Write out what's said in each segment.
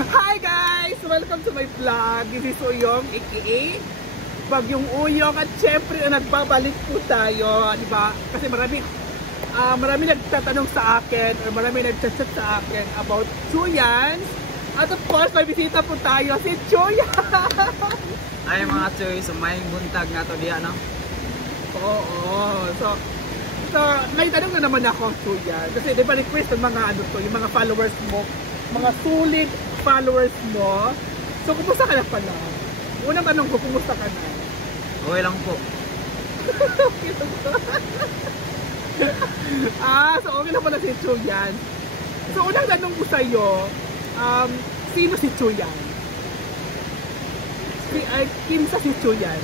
Hi guys! Welcome to my vlog. This is Uyong, aka Bagyong Uyong. At syempre, nagbabalik po tayo, di ba? Kasi marami nagtatanong sa akin or marami nagchat sa akin about Chuyan. At of course, may bisita po tayo, si Chuyan! Ay mga Chuy, sumayang buntag nga to diya, no? Oo. So may tanong na naman ako, Chuyan. Kasi di ba request ng mga yung mga followers mo, mga sulit followers mo. So, kumusta ka na pala? Unang tanong ko, kumusta ka na? Okay lang po. So okay na pala si Chuyan. So, unang tanong ko sa'yo, sino si Chuyan? Kimsa si Chuyan?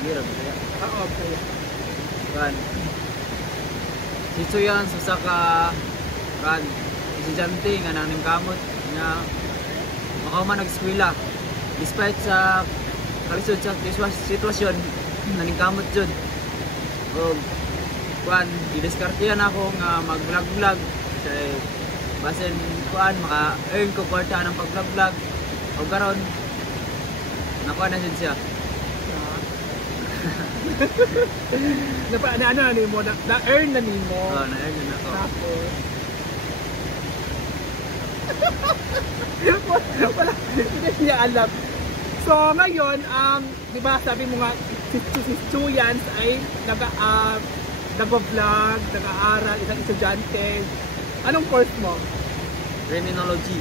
Hirap kaya. Oo, kaya. Kan. Si Chuyan, susaka kan. Estudyante nga nang kamot nga makauman nag-eskwela. Despite sa kalisod sa sitwasyon naning kamot jud. O kuan, i-discarte na ako nga mag-vlog kay basin kuan maka-earn ko kwarta ng pag-vlog. O karon nakuha na jud siya. na nimo na-earn na nimo. Oo, na-earn na ako. Tapos wala, hindi niya alam. So ngayon, di ba sabi mo nga si Chuyan ay nag-vlog, nag-aaral, isang estudyante. Anong course mo? Criminology.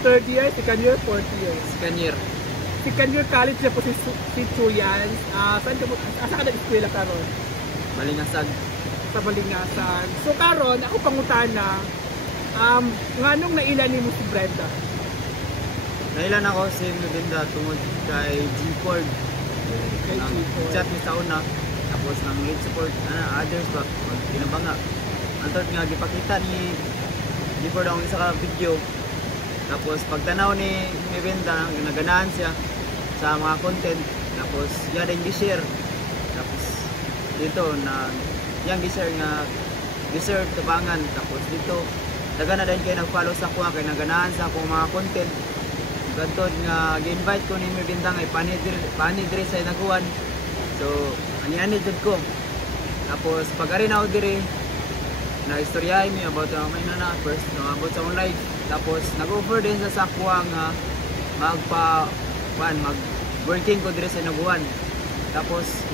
Third year, second year, fourth year? Second year. Second year college na po si Chuyan. Saan ka nag-eskwela karon? Balingasag. Sa Balingasan. So karon, ako pangutana, nganong nailan ni mo si Brenda? Nailan ako si Melinda tungod kay G-Ford. Kay G-Ford. Chat ni sa una. Tapos nang lead support, others ba? Pinabanga. Antod nga, gipakita ni G-Ford ang isa ka video. Tapos pagtanaw ni Melinda, naganahan siya sa mga content. Tapos yan din gi-share. Tapos dito na yang gi-share nga deserve tabangan. Tapos dito daga na din kayo nag-follow sa kuha kay naganahan sa akong mga content. Gantod nga gi-invite ko ni Melinda nga pani diri sa naguan. So ani jud ko. Tapos pag ari na diri na istoryahin mi about may nana first about sa online. Tapos nag-offer din sa kuha nga mag working ko diri sa naguan. Tapos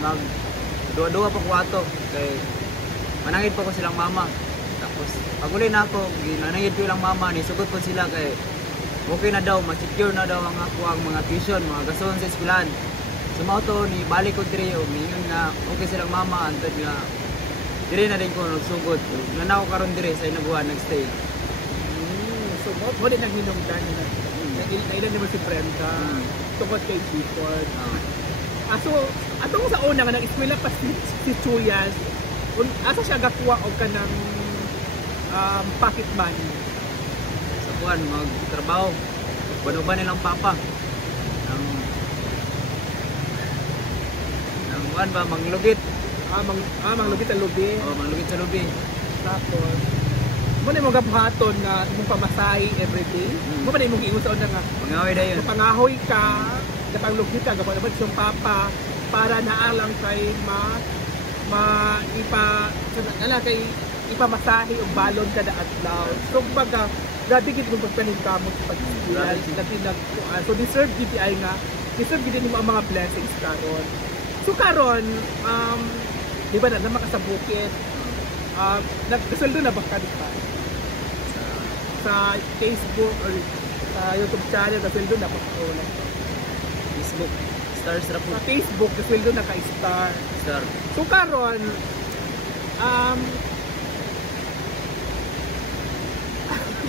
duwa pa ko ato kay manangit pa ko silang mama. Tapos paguli na ako, ginanangit ko ilang mama, nisugot ko sila kay okay na daw, ma-secure na daw ang ako ang mga tuition, mga gason sa eskwelahan. Sumauto ni balik ko diri o mingon nga okay silang mama antod nga diri na din ko nagsugot. Nanaw karon diri sa Inaguan nagstay. So mo din naghinungdan na. Nailan naman si Brenda tungkol kay G-Ford. So atong sa una nga nag-eskwela pa si Chuyan, asa siya gakuha og kanang pocket money? Sa kuan magtrabaho. Kuno ba nilang papa? Ang kuan ba manglugit? Manglugit ang lubi. Oh, manglugit sa lubi. Tapos mo na imong gabuhaton nga imong pamasahe everyday. Mo ba na imong giingon na nga Pangahoy dayon. pangahoy ka, panglugit ka gabuhat yung papa para naalang kay ipamasahe o balon kada adlaw. So baga grabe gid mo pagpaningkamot sa pag-eskwela. So deserve gid mo ang mga blessings karon. So karon di ba na makasabukit? Nagkasweldo na ba ka di ba? Sa Facebook or sa YouTube channel, nagkasweldo na ba ka? Facebook. Stars ra po. Sa Facebook, nagkasweldo na ka-star. Star. So karon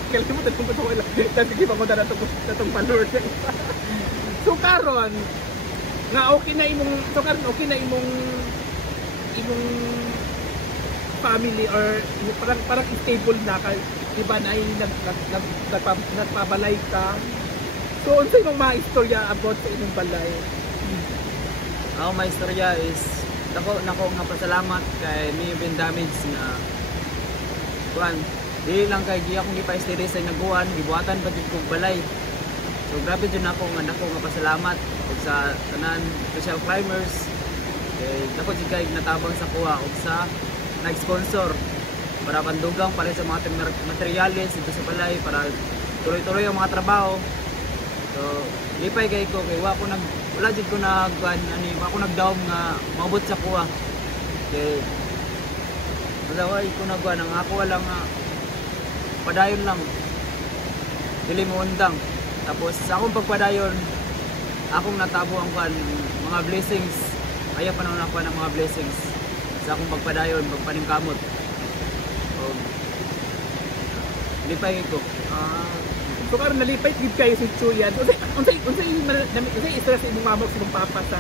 kalimutan kung ba't wala. Nagkikipa ko na itong followers. So karon nga okay na imong family or parang stable na kay diba na ay nagpabalay ka. So unsa imong mga istorya about sa imong balay? Ako may istorya is nako nga pasalamat kay may been damage na kuan Dili lang kay di akong gipa-steady sa nagbuhan, gibuhatan pa jud kog balay. So grabe jud nako nga dako nga pasalamat ug sa tanan social climbers. Dako jud kay natabang sa kuha ug sa nag-sponsor para pandugang pala sa mga materyales dito sa balay para tuloy-tuloy ang mga trabaho. So lipay kay ko kay wala jud ko wa ko nagdaom nga maabot sa kuha. Kay wala ko nagwan ang ako wala nga padayon lang. Dili mo undang. Tapos sa akong pagpadayon, akong natabo ang mga blessings. Ayaw pa naman ako ng mga blessings sa akong pagpadayon, pagpaningkamot. O lipay ko. So karon nalipay gid kayo si Chuyan. Unsay istra sa imong mama sa imong papa sa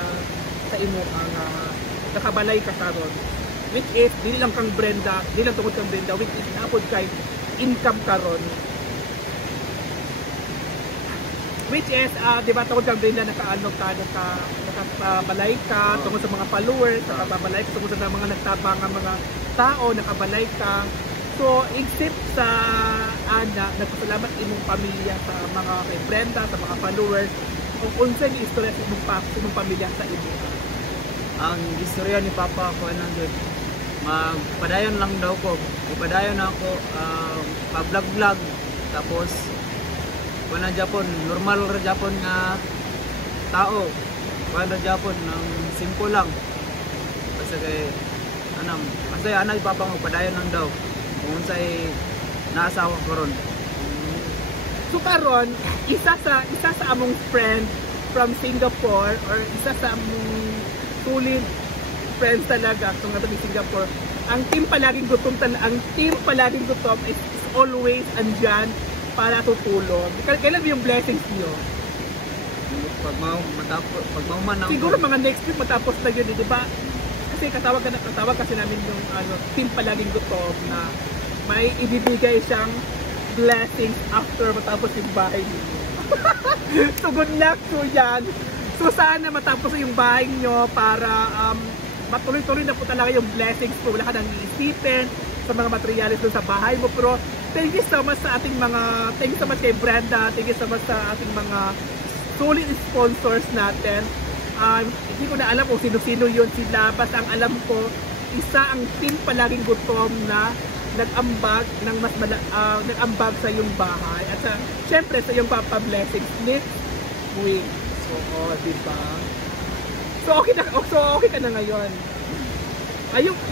imo ang nakabalay ka karon. Which is dili lang kang Brenda, dili lang tungod kang Brenda, which is napod kay income karon. Which is di ba tungod kang Brenda nakabalay ka tungod sa mga followers, nakabalay ka tungod sa mga nagtabang nga mga tao, nakabalay ka. So, except sa nagpasalamat imong pamilya sa mga kay Brenda, sa mga followers, kung unsay ni istorya sa imong pamilya sa imo. Ang istorya ni Papa ko jud magpadayon lang daw ko. Ipadayon ako pa-vlog tapos wala Japon, normal ra Japon nga tao. Wala Japon ng simple lang. Kasi kay anay Papa magpadayon lang daw. Kung say naasawa ko ron. So karon, isa sa among friend from Singapore or isa sa among tulid friends talaga kung nga ni Singapore, ang team palaging gutom is always andyan para tutulong. Kailan yung blessings niyo? Pag mauman ako. Siguro mga next week matapos na yun, di ba? Kasi katawag kasi namin yung team palaging gutom na may ibibigay siyang blessings after matapos yung bahay niyo. So good luck to yan. So sana matapos yung bahay niyo para matuloy-tuloy na po talaga yung blessings po. Wala ka nang iisipin sa mga materyales doon sa bahay mo. Pero thank you so much kay Brenda, thank you so much sa ating mga solid sponsors natin. Hindi ko na alam kung sino-sino yun sila. Basta ang alam ko, isa ang team palaging gutom na nag-ambag sa iyong bahay. At syempre sa iyong papa-blessings next week. So, diba? So okay ka na ngayon.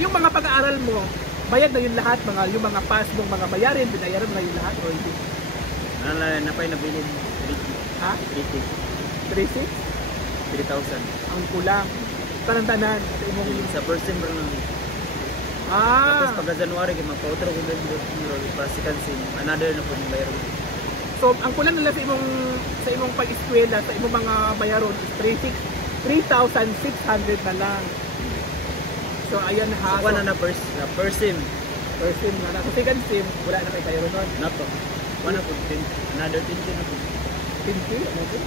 Yung mga pag-aaral mo, bayad na yun lahat, yung mga pass mong mga bayarin, binayaran mo na yun lahat o hindi? Napay nabilin. Ha? 3,000. 3,000. Ang kulang. Tanan-tanan. Sa first sem lang. Tapos pagka January, magpa-outro ko din para second sem. Another na po yung bayaran. So, ang kulang nila sa imong pag-eskwela, sa imong mga bayaron is 3,600 na lang. So, ayan ha. So, na first sim. First sim na. So, second sim, wala na kay bayaron nun. Nato. One of 10. Another 20 na po. 20? Ano po?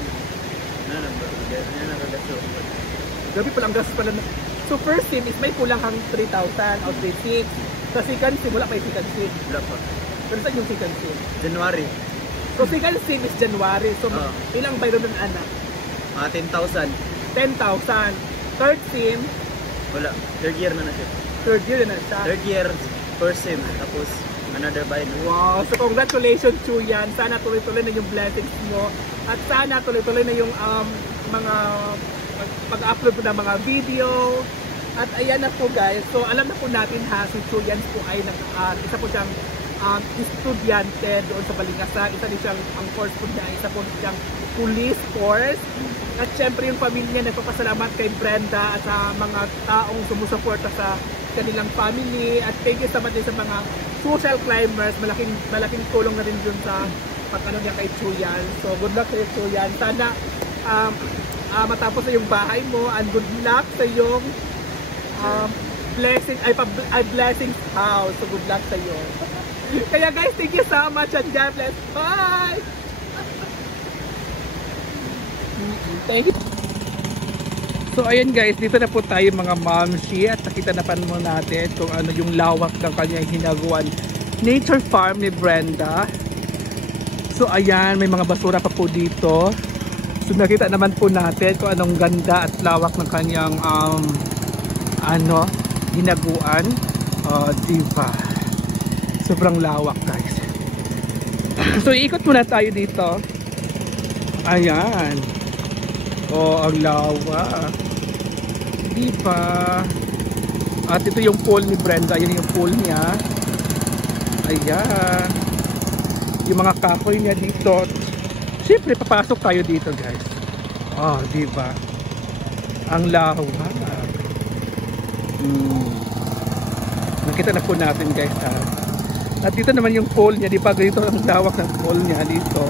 Gabi palang gastos pala na. So, first sim is may kulang kang 3,000 o 3,600. Sa second sim, wala may second sim. Wala pa. Pero saan yung second sim? January. So, second sim is January. So, ilang bayaron ng anak? 10,000. 10,000. Third sim? Wala. Third year na siya. Third year na siya. Third year, first sim. Tapos, another buy na. Wow! So, congratulations, Chuyan. Sana tuloy-tuloy na yung blessings mo. At sana tuloy-tuloy na yung mga pag-upload po ng mga video. At ayan na po guys. So, alam na po natin si Chuyan po ay isa po siyang estudyante doon sa Balingasan. Isa din siyang, ang course po niya, isa po siyang police course. At syempre yung pamilya nagpapasalamat kay Brenda at sa mga taong sumusuporta sa kanilang family. At thank you so much din sa mga social climbers. Malaking tulong na rin dun sa pag-ano niya kay Chuyan. So good luck kay Chuyan. Sana matapos na yung bahay mo and good luck sa yung blessing house. So good luck sa iyo. Kaya guys, thank you so much and God bless. Bye! Thank you. So ayan guys, dito na po tayo mga mamshi at nakita na pan mo natin kung ano yung lawak ng kanyang hinaguan nature farm ni Brenda. So ayan, may mga basura pa po dito. So nakita naman po natin kung anong ganda at lawak ng kanyang hinaguan. Diba? Sobrang lawak, guys. So iikot muna tayo dito. Ayan. Ang lawak. Diba? At ito yung pool ni Brenda. Yan yung pool niya. Ayan. Yung mga kahoy niya dito. Siyempre, papasok tayo dito, guys. Diba? Ang lawak. Nakita na po natin, guys, ha. At dito naman yung pool niya. Di ba? Dito ang lawak ng pool niya dito.